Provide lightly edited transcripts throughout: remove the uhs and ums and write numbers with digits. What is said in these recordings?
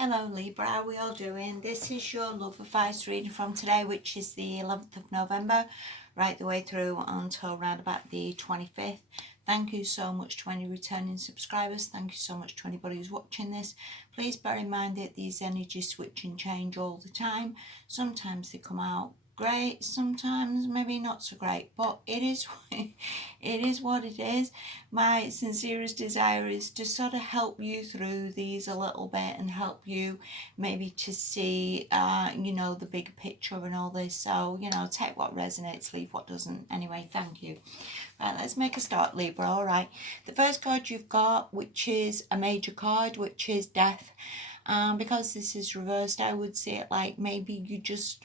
Hello Libra, how are we all doing? This is your love advice reading from today, which is the 11th of November, right the way through until around about the 25th. Thank you so much to any returning subscribers. Thank you so much to anybody who's watching this. Please bear in mind that these energies switch and change all the time. Sometimes they come out great, sometimes maybe not so great, but it is what it is. My sincerest desire is to sort of help you through these a little bit and help you maybe to see the bigger picture and all this. So take what resonates, leave what doesn't. Anyway, thank you. Right, let's make a start, Libra. All right, the first card you've got, which is a major card, which is death. Because this is reversed, I would say it like maybe you just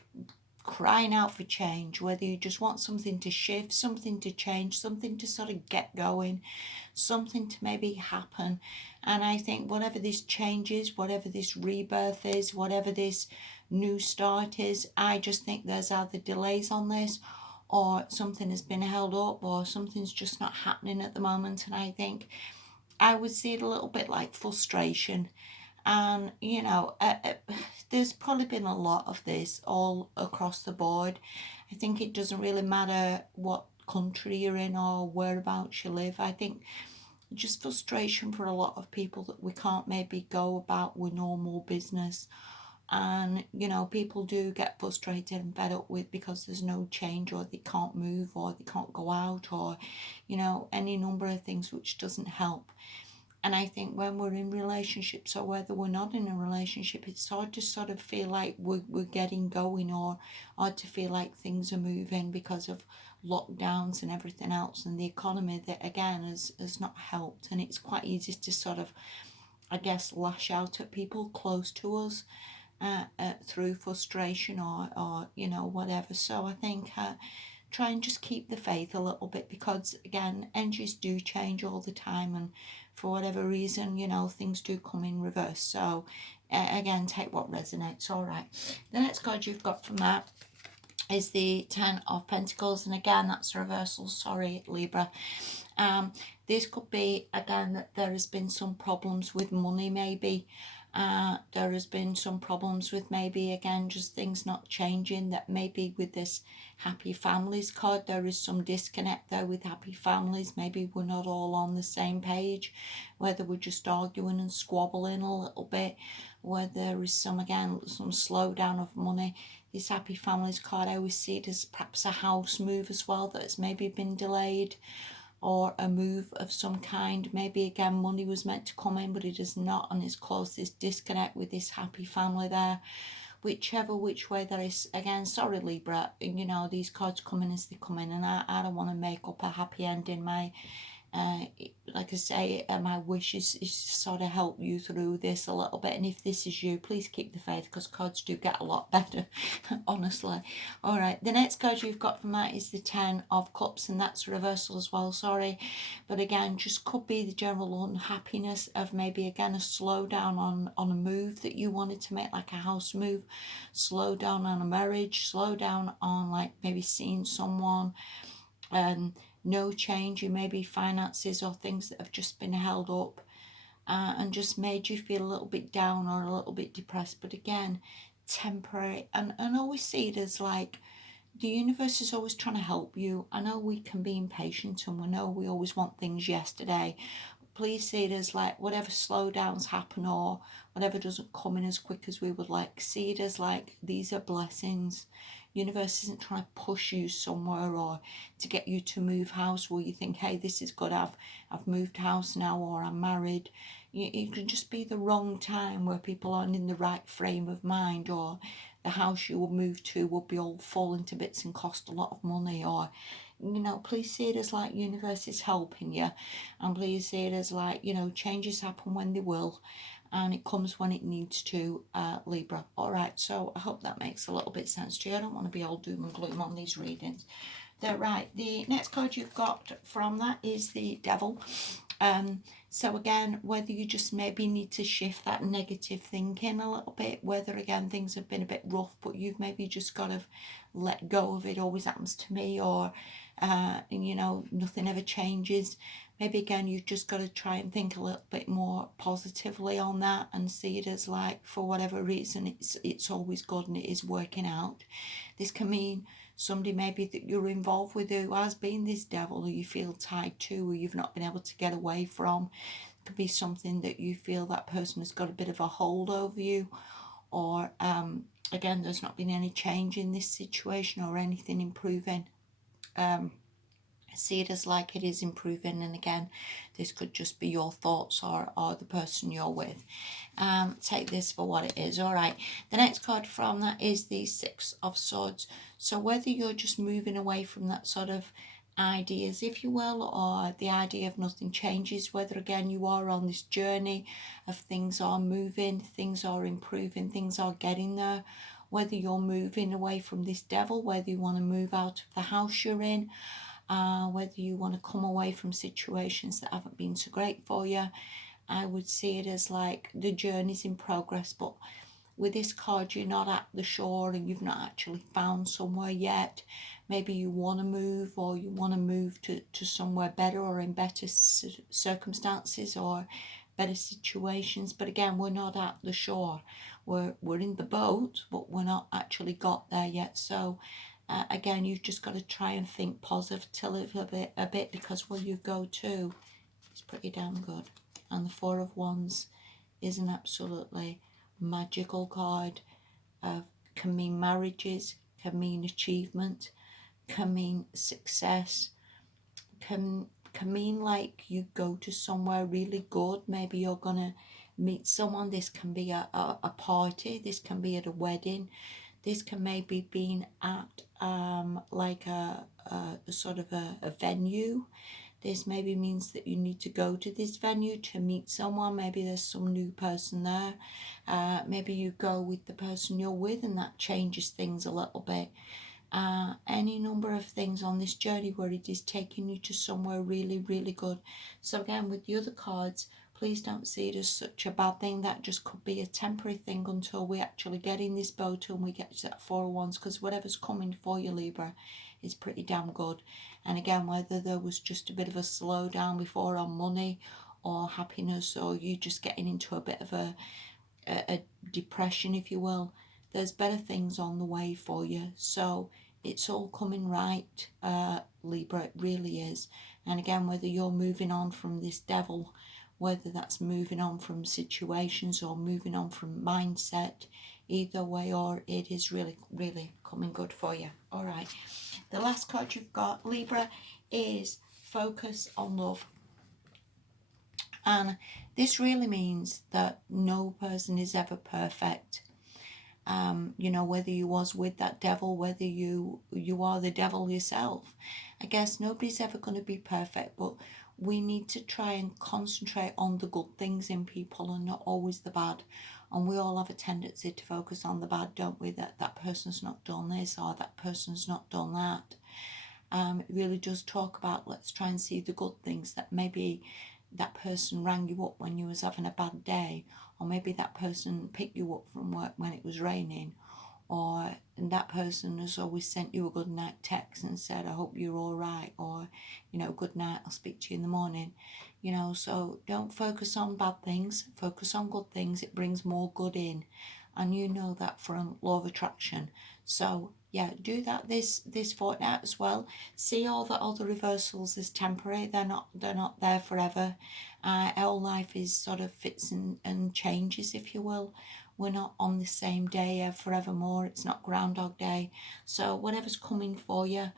crying out for change, whether you just want something to shift, something to change, something to sort of get going, something to maybe happen. And I think whatever this change is, whatever this rebirth is, whatever this new start is, I just think there's either delays on this or something has been held up or something's just not happening at the moment. And I think I would see it a little bit like frustration. And there's probably been a lot of this all across the board. I think it doesn't really matter what country you're in or whereabouts you live. I think just frustration for a lot of people that we can't maybe go about with normal business. And people do get frustrated and fed up with because there's no change, or they can't move, or they can't go out, or any number of things, which doesn't help. And I think when we're in relationships or whether we're not in a relationship, it's hard to sort of feel like we're getting going, or hard to feel like things are moving because of lockdowns and everything else, and the economy that again has not helped. And it's quite easy to sort of, I guess, lash out at people close to us through frustration or whatever. So I think try and just keep the faith a little bit, because again, energies do change all the time, and for whatever reason, things do come in reverse. So again, take what resonates. All right, the next card you've got from that is the Ten of Pentacles, and again, that's a reversal. Sorry, Libra. This could be again that there has been some problems with money, maybe. There has been some problems with maybe again just things not changing, that maybe with this happy families card there is some disconnect there with happy families. Maybe we're not all on the same page, whether we're just arguing and squabbling a little bit, where there is some slowdown of money. This happy families card, I always see it as perhaps a house move as well that has maybe been delayed, or a move of some kind. Maybe again money was meant to come in but it is not, and it's caused this disconnect with this happy family there. Which way that is, again, sorry Libra, these cards come in as they come in, and I don't want to make up a happy ending. Like I say, my wish is to sort of help you through this a little bit. And if this is you, please keep the faith, because cards do get a lot better, honestly. All right, the next card you've got from that is the Ten of Cups, and that's a reversal as well, sorry. But again, just could be the general unhappiness of maybe again a slowdown on a move that you wanted to make, like a house move, slow down on a marriage, slow down on like maybe seeing someone, no change in maybe finances or things that have just been held up, and just made you feel a little bit down or a little bit depressed. But again, temporary, and always see it as like the universe is always trying to help you. I know we can be impatient and we know we always want things yesterday. Please see it as like whatever slowdowns happen or whatever doesn't come in as quick as we would like, see it as like these are blessings. Universe isn't trying to push you somewhere or to get you to move house where you think, hey, this is good, I've moved house now, or I'm married. It can just be the wrong time where people aren't in the right frame of mind, or the house you will move to will be all falling to bits and cost a lot of money, or please see it as like universe is helping you, and please see it as like changes happen when they will, and it comes when it needs to, Libra. All right, so I hope that makes a little bit sense to you. I don't want to be all doom and gloom on these readings. Right, the next card you've got from that is the Devil. So again, whether you just maybe need to shift that negative thinking a little bit, whether again things have been a bit rough, but you've maybe just got to let go of it. Always happens to me, or you know, nothing ever changes. Maybe again you've just got to try and think a little bit more positively on that and see it as like, for whatever reason, it's always good and it is working out. This can mean somebody maybe that you're involved with who has been this devil, who you feel tied to, or you've not been able to get away from. It could be something that you feel that person has got a bit of a hold over you, or again, there's not been any change in this situation or anything improving. See it as like it is improving, and again, this could just be your thoughts or the person you're with. Take this for what it is. All right, the next card from that is the Six of Swords. So whether you're just moving away from that sort of ideas, if you will, or the idea of nothing changes, whether again you are on this journey of things are moving, things are improving, things are getting there, whether you're moving away from this devil, whether you want to move out of the house you're in, whether you want to come away from situations that haven't been so great for you. I would see it as like the journey's in progress, but with this card you're not at the shore and you've not actually found somewhere yet. Maybe you want to move, or you want to move to somewhere better or in better circumstances or better situations, but again, we're not at the shore. We're in the boat, but we're not actually got there yet. So again, you've just got to try and think positively a bit, because where you go to is pretty damn good. And the Four of Wands is an absolutely magical card. Can mean marriages, can mean achievement, can mean success, can mean like you go to somewhere really good. Maybe you're gonna meet someone. This can be a party, this can be at a wedding, this can maybe be at like a sort of a venue. This maybe means that you need to go to this venue to meet someone. Maybe there's some new person there. Maybe you go with the person you're with and that changes things a little bit. Any number of things on this journey where it is taking you to somewhere really, really good. So again, with the other cards, please don't see it as such a bad thing. That just could be a temporary thing until we actually get in this boat and we get to that Four of Wands, because whatever's coming for you, Libra, is pretty damn good. And again, whether there was just a bit of a slowdown before on money or happiness, or you just getting into a bit of a depression, if you will, there's better things on the way for you. So it's all coming right, Libra, it really is. And again, whether you're moving on from this devil, whether that's moving on from situations or moving on from mindset, either way, or it is really, really coming good for you. All right, the last card you've got, Libra, is Focus on Love. And this really means that no person is ever perfect. You know, whether you was with that devil, whether you are the devil yourself, I guess nobody's ever going to be perfect, but we need to try and concentrate on the good things in people and not always the bad. And we all have a tendency to focus on the bad, don't we? That person's not done this, or that person's not done that. It really does talk about, let's try and see the good things, that maybe that person rang you up when you was having a bad day, or maybe that person picked you up from work when it was raining, or that person has always sent you a good night text and said, I hope you're all right, or, you know, good night, I'll speak to you in the morning. You know, so don't focus on bad things, focus on good things. It brings more good in, and you know that from law of attraction. So yeah, do that this fortnight as well. See all the reversals as temporary. They're not there forever. Our life is sort of fits and changes, if you will. We're not on the same day forevermore. It's not Groundhog Day. So whatever's coming for you,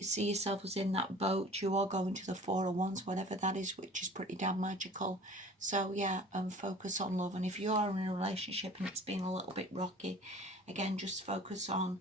see yourself as in that boat. You are going to the Four of Wands, whatever that is, which is pretty damn magical. So yeah, focus on love. And if you are in a relationship and it's been a little bit rocky, again, just focus on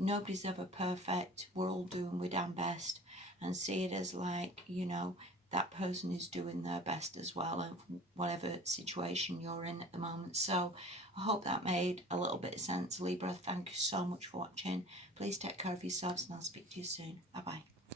nobody's ever perfect. We're all doing our damn best, and see it as like, you know, that person is doing their best as well, and whatever situation you're in at the moment. So I hope that made a little bit of sense, Libra. Thank you so much for watching. Please take care of yourselves, and I'll speak to you soon. Bye bye.